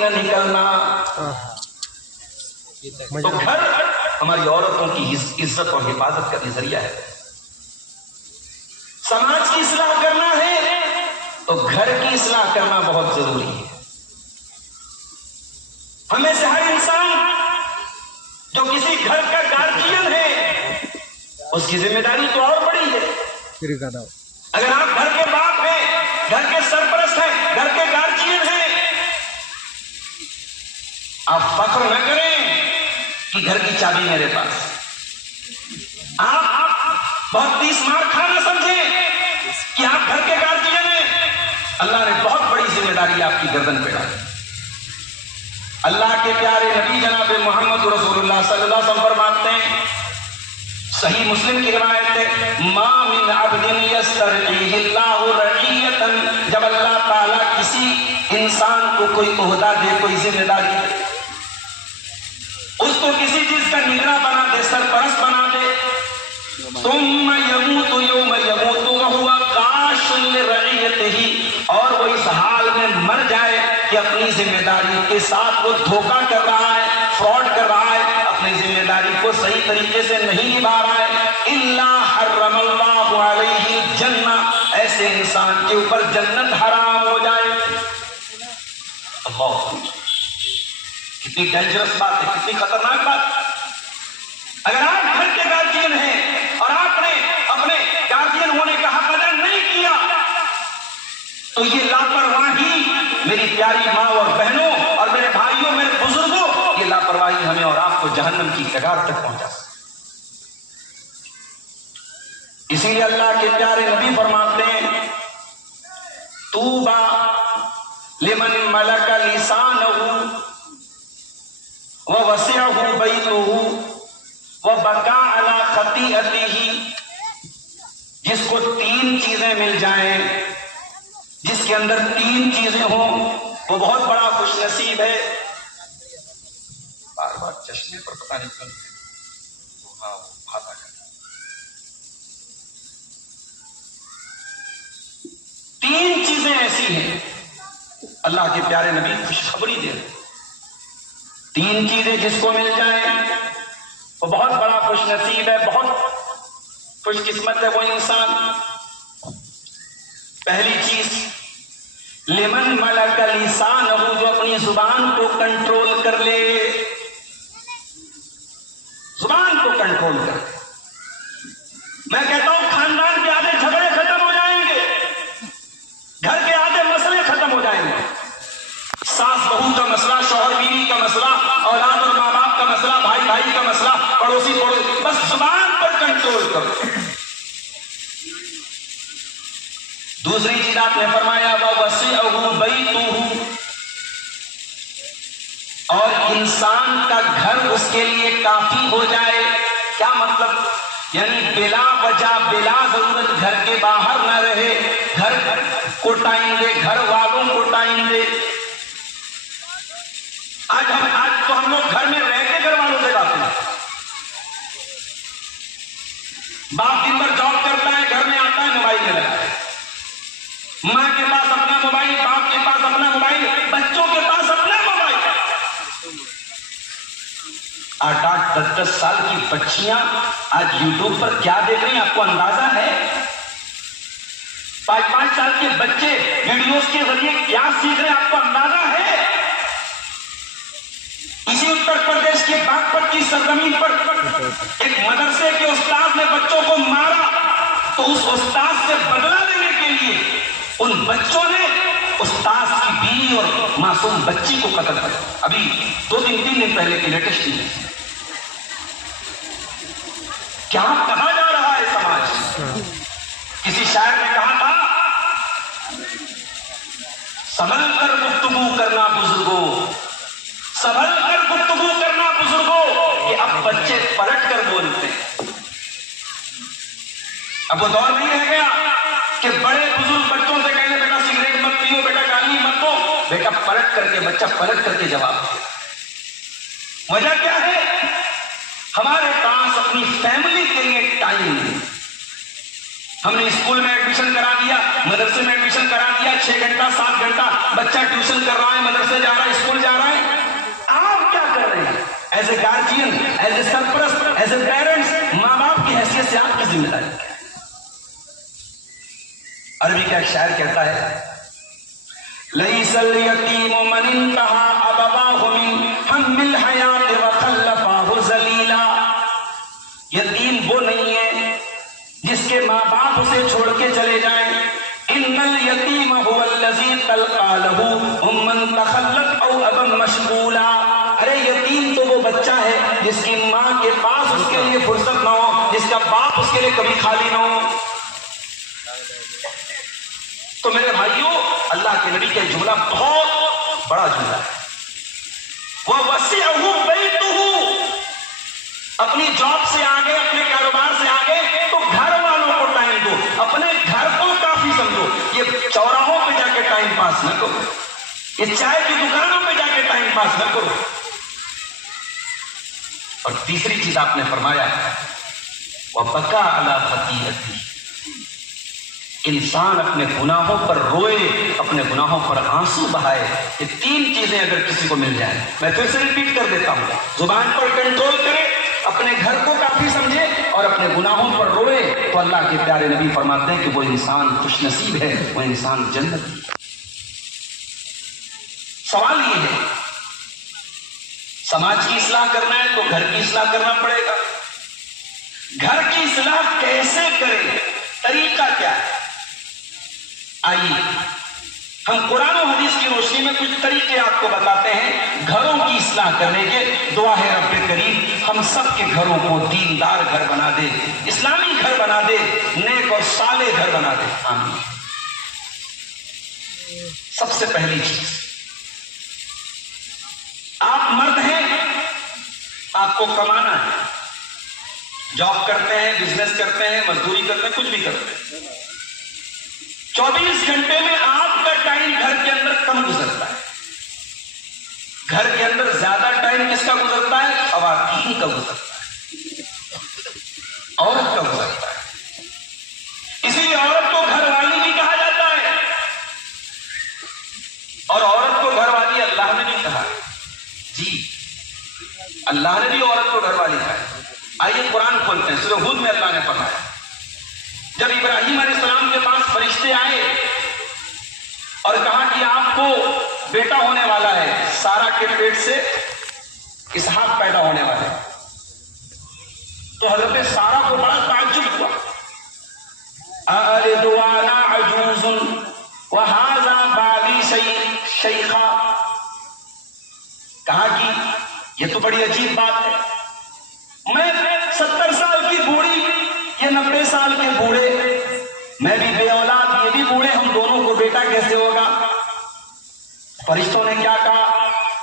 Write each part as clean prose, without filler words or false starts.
न निकलना। तो घर हमारी औरतों की इज्जत और हिफाजत का नजरिया है। समाज की इस्लाह करना है तो घर की इस्लाह करना बहुत जरूरी है। हमें से हर इंसान जो किसी घर का गार्जियन है उसकी जिम्मेदारी तो और बड़ी है। अगर आप घर के बाप हैं, घर के सरपरस्त हैं, घर के गार्जियन हैं, आप फख्र न करें कि घर की चाबी मेरे पास। आप बहुत तीस मार खाना समझें कि आप घर के गार्जियन हैं। अल्लाह ने बहुत बड़ी जिम्मेदारी आपकी गर्दन पे डाली। अल्लाह के प्यारे नबी जनाब मोहम्मद रसूलुल्लाह सल्लल्लाहु अलैहि वसल्लम फरमाते हैं, सही मुस्लिम की रिवायत है, मा मिन अब्दिन यस्तरईहिल्लाहु रईयतन, जब अल्लाह ताला किसी इंसान को कोई ओहदा दे, कोई जिम्मेदारी दे, उसको किसी चीज का निगरान बना दे, सरपरस्त बना दे, तुम यमूतु यौम यमूतु वहुवा काशिन लिरईयतिही, और वो इस हाल में मर जाए कि अपनी जिम्मेदारी के साथ वो धोखा कर रहा है, फ्रॉड कर रहा है, अपनी जिम्मेदारी को सही तरीके से नहीं निभा रहा है। इल्ला हर्रमल्लाहु अलैहि जन्ना, ऐसे इंसान के ऊपर जन्नत हराम हो जाए। बहुत कितनी डेंजरस बात है, कितनी खतरनाक बात। अगर आप घर के गार्जियन हैं और आपने अपने गार्जियन होने का हक अदा नहीं किया तो ये लापरवाही, मेरी प्यारी माँ और बहनों और मेरे भाइयों, मेरे बुजुर्गों, ये लापरवाही हमें और आपको जहन्नम की कगार तक पहुंचा सकती। इसीलिए अल्लाह के प्यारे नबी फरमाते हैं, तूबा लिमन मलका लिसानहु व वसिअहु बैतुहु व बका अला खतीअतिही, जिसको तीन चीजें मिल जाएं, जिसके अंदर तीन चीजें हों, वो बहुत बड़ा खुशनसीब है। बार बार चश्मे पर पता नहीं क्यों तीन चीजें ऐसी हैं, अल्लाह के प्यारे नबी खुशखबरी दे रहे। तीन चीजें जिसको मिल जाएं वो बहुत बड़ा खुशनसीब है, बहुत खुशकिस्मत है वो इंसान। पहली चीज, लिमन मलका लिसानहु, जो अपनी जुबान को कंट्रोल कर ले, जुबान को कंट्रोल कर। मैं कहता हूं खानदान के आधे झगड़े खत्म हो जाएंगे, घर के आधे मसले खत्म हो जाएंगे। सास बहू का मसला, शौहर बीवी का मसला, औलाद और माँ बाप का मसला, भाई भाई का मसला, पड़ोसी पड़ोसी, बस जुबान पर कंट्रोल करो। दूसरी चीज आपने फरमाया, वह वसिअहु बैतुहु, और इंसान का घर उसके लिए काफी हो जाए। क्या मतलब? यानी बिला वजह, बिला जरूरत घर के बाहर न रहे, घर को टाइम दे, घर वालों को टाइम दे। आज तो हम लोग घर में रह के घर वालों से बात करते हैं। बाप दिन भर जॉब करता है, घर में आता है, मोबाइल में लगा है। माँ के पास अपना मोबाइल, बाप के पास अपना मोबाइल, बच्चों के पास अपना मोबाइल। 8-8, 10-10 साल की बच्चियां आज यूट्यूब पर क्या देख रही हैं, आपको अंदाजा है? 5-5 साल के बच्चे वीडियोस के जरिए क्या सीख रहे हैं, आपको अंदाजा है? इसी उत्तर प्रदेश के बागपत की सरजमीन पर एक मदरसे के उस्ताद ने बच्चों को मारा, तो उस उस्ताद से बदला लेने के लिए उन बच्चों ने उस्ताद की बीवी और मासूम बच्ची को कत्ल कर। अभी 2-3 दिन पहले की लेटेस्ट न्यूज़। क्या कहा जा रहा है समाज? किसी शायर ने कहा था, संभल कर गुफ्तगू करना बुजुर्गों, संभल कर गुफ्तगू करना बुजुर्गों, कि अब बच्चे पलट कर बोलते हैं। अब वो दौर नहीं रह गया कि बड़े बुजुर्ग बच्चों से कहने, बेटा सिगरेट मत पियो, बेटा गाली मत दो, बेटा पलट करके, बच्चा पलट करके जवाब दे। वजह क्या है? हमारे पास अपनी फैमिली के लिए टाइम नहीं। हमने स्कूल में एडमिशन करा दिया, मदरसे में एडमिशन करा दिया, 6 घंटा 7 घंटा बच्चा ट्यूशन कर रहा है, मदरसे जा रहा है, स्कूल जा रहा है, एज ए पेरेंट्स, माँ बाप की हैसियत से आपकी जिम्मेदारी क्या है? अरबी का एक शायर कहता है, लईसल यतीम मन इंतहा अबवाहु मिन हम्मिल हयात व खल्लफाहु जलीला। यतीम वो नहीं है जिसके माँ बाप उसे छोड़ के चले जाएं। इन्नल यतीम हुवल्लज़ी तल्क़ा लहू उम्मन तखल्लत औ अबन मशगूला। अरे यतीम तो वो बच्चा है जिसकी माँ के पास उसके लिए फुर्सत ना हो, जिसका बाप उसके लिए कभी खाली ना हो। तो मेरे भाइयों, अल्लाह के नबी का जुमला बहुत बड़ा जुमला है। वह वसीअहु बैतुहु, अपनी जॉब से आगे, अपने कारोबार से आगे तो घर वालों को टाइम दो, अपने घर को काफी समझो। ये चौराहों पे जाके टाइम पास न करो, ये चाय की दुकानों पे जाके टाइम पास न करो। और तीसरी चीज आपने फरमाया, वह बका अला खतीअती, इंसान अपने गुनाहों पर रोए, अपने गुनाहों पर आंसू बहाए। ये तीन चीजें अगर किसी को मिल जाए, मैं फिर से रिपीट कर देता हूं, जुबान पर कंट्रोल करे, अपने घर को काफी समझे और अपने गुनाहों पर रोए, तो अल्लाह के प्यारे नबी फरमाते हैं कि वो इंसान खुशनसीब है, वो इंसान जन्नती है। सवाल ये है, समाज की इस्लाह करना है तो घर की इस्लाह करना पड़ेगा। घर की इस्लाह कैसे करें, तरीका क्या है? आइए हम कुरान और हदीस की रोशनी में कुछ तरीके आपको बताते हैं घरों की इस्लाह करने के। दुआ है रब्बे करीम हम सब के घरों को दीनदार घर बना दे, इस्लामी घर बना दे, नेक और साले घर बना दे, आमीन। सबसे पहली चीज, आप मर्द हैं, आपको कमाना है, जॉब करते हैं, बिजनेस करते हैं, मजदूरी करते हैं, कुछ भी करते हैं। 24 घंटे में आपका टाइम घर के अंदर कम गुजरता है। घर के अंदर ज्यादा टाइम किसका गुजरता है? ख़वातीन का गुजरता है, औरत का गुजरता है। इसीलिए औरत को घरवाली भी कहा जाता है, और औरत को घरवाली अल्लाह ने भी कहा। जी, अल्लाह ने भी औरत को घरवाली कहा है। आइए कुरान खोलते हैं, सूरह हूद में अल्लाह ने फरमाया, जब इब्राहिम अलैहिस्सलाम के पास फरिश्ते आए और कहा कि आपको बेटा होने वाला है, सारा के पेट से इसहाक पैदा होने वाले, तो हजरत सारा को बड़ा ताज्जुब हुआ। अलिदु अना अजूजुन व हाज़ा बाली शैखा, कहा कि ये तो बड़ी अजीब बात है, मैं 70 साल की बूढ़ी, ये 90 साल के बूढ़े, मैं भी बे औलाद, ये भी बूढ़े, हम दोनों को बेटा कैसे होगा? फरिश्तों ने क्या कहा?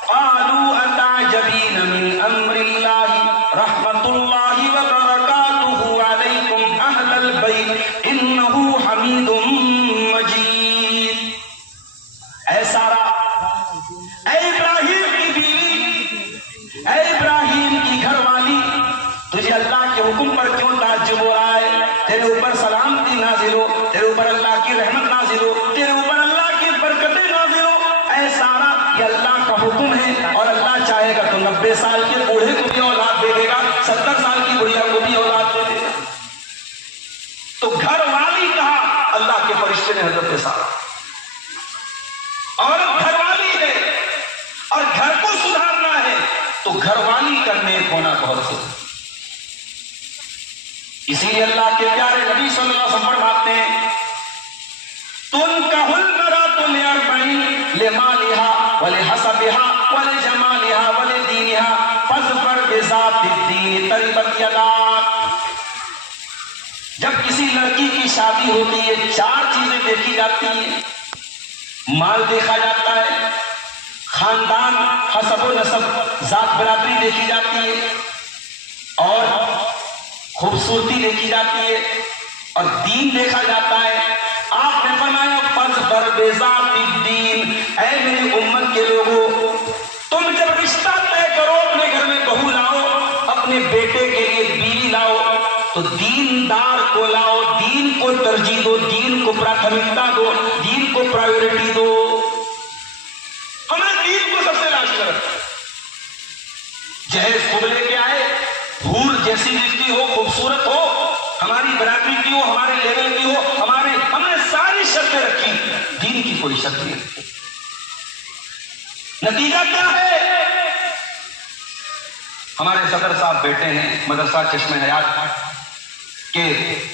क़ालू अताजबीन मिन अम्रिल्लाहि रहमतुल्लाहि व बरकातुहु अलैकुम अहलल बैत इन्नहु हमीदुम मजीद। ऐ सारा, ऐ इब्राहिम की बीवी, ऐ इब्राहिम की घरवाली, तुझे अल्लाह के हुक्म पर क्यों ताज्जुब हो रहा है? तेरे ऊपर सलामती नाजिल हो, तेरे ऊपर अल्लाह की रहमत नाजिल हो, तेरे ऊपर अल्लाह की बरकतें नाजिल हो। ऐ सारा, ये अल्लाह का हुक्म है, और अल्लाह चाहेगा तो 90 साल के बूढ़े को भी औलाद दे देगा, 70 साल की बुढ़िया को भी औलाद दे देगा। तो घरवाली कहा अल्लाह के फरिश्ते ने हजरत सारा, औरत घरवाली है और घर को सुधारना है तो घरवाली का नेक होना बहुत जरूरी। इसीलिए अल्लाह के प्यारे नबी सल्लल्लाहु अलैहि वसल्लम फरमाते हैं, तुनकाहुल मरातु लिअरबईन लिमालिहा व लिहसबिहा व लिजमालिहा व लिदीनिहा फज़फर बिज़ातिद्दीन तरिबत यदाक। जब किसी लड़की की शादी होती है, 4 चीजें देखी जाती हैं। माल देखा जाता है, खानदान, हसब नसब, जात बरादरी देखी जाती है, और खूबसूरती देखी जाती है, और दीन देखा जाता है। आपने फरमाया फज़फर बिज़ातिद्दीन, ऐ मेरी उम्मत के लोगों, तुम जब रिश्ता तय करो, अपने घर में बहू लाओ, अपने बेटे के लिए बीवी लाओ, तो दीनदार को लाओ, दीन को तरजीह दो, दीन को प्राथमिकता दो, दीन को प्रायोरिटी दो। हमें दीन को सबसे लास्ट रखा। जहेज खूब लेके आए, हूर जैसी दिखती हो, खूबसूरत हो, हमारी बराबरी की हो, हमारे लेवल की हो, हमने सारी शर्तें रखी, दीन की कोई शर्त नहीं रखी। नतीजा क्या है? हमारे सदर साहब बेटे हैं, मदरसा चश्मे हयात के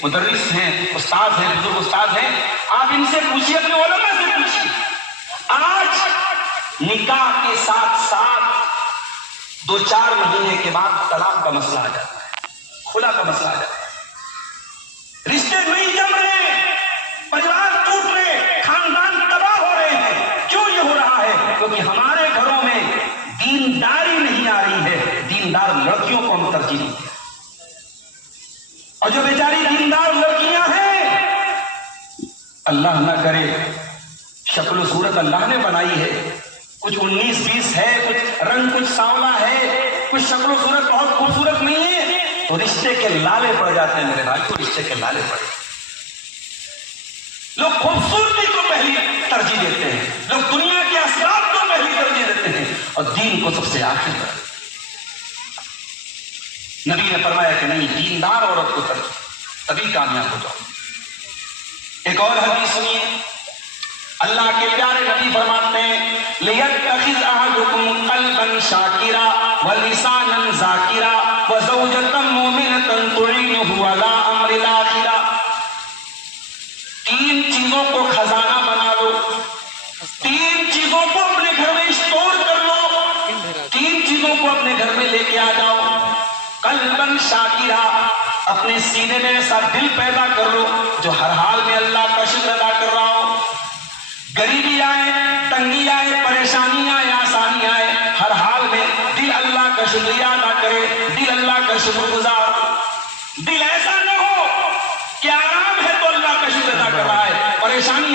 मुदर्रिस हैं, उस्ताद हैं, बुजुर्ग उस्ताद हैं। आप इनसे पूछिए, अपने उलमा से पूछिए, आज निकाह के साथ साथ 2-4 महीने के बाद तलाक का मसला आ जाता है, खुला का मसला आ जाता है, रिश्ते नहीं जम रहे, परिवार टूट रहे, खानदान तबाह हो रहे हैं। क्यों ये हो रहा है? क्योंकि हमारे घरों में दीनदारी नहीं आ रही है, दीनदार लड़कियों को हम तरजीह देते हैं। और जो बेचारी दीनदार लड़कियां हैं, अल्लाह ना करे, शक्ल सूरत अल्लाह ने बनाई है, कुछ 19-20 है, कुछ रंग कुछ सांवला है, कुछ शक्ल सूरत बहुत खूबसूरत नहीं है, तो रिश्ते के लाले पड़ जाते हैं मेरे भाई, तो रिश्ते के लाले पड़े। लोग खूबसूरती को पहली तरजीह देते हैं, लोग दुनिया के असबाब को पहली तरजीह देते हैं, और दीन को सबसे आखिर पर। नबी ने फरमाया कि नहीं, दीनदार औरत को तरजीह, तभी कामयाब हो जाओ। एक और हदीस सुनिए, अल्लाह के प्यारे नबी फरमाते हैं, लियत्तखिज़ अहदुकुम क़ल्बन शाकिरा व लिसानन ज़ाकिरा व ज़ौजतन मुमिनतन तुईनुहु अला अम्रिल आखिरा। 3 चीजों को खजाना बना लो, 3 चीजों को अपने घर में स्टोर कर लो, 3 चीजों को अपने घर में लेके आ जाओ। क़ल्बन शाकिरा, अपने सीने में ऐसा दिल पैदा कर लो जो हर हाल में अल्लाह का शुक्र अदा कर रहा हो। गरीबी आए, तंगी आए, परेशानी आए, आसानी आए, हर हाल में दिल अल्लाह का शुक्रिया अदा करे, दिल अल्लाह का शुक्रगुजार। दिल ऐसा न हो कि आराम है तो अल्लाह का शुक्र अदा कर रहा है, परेशानी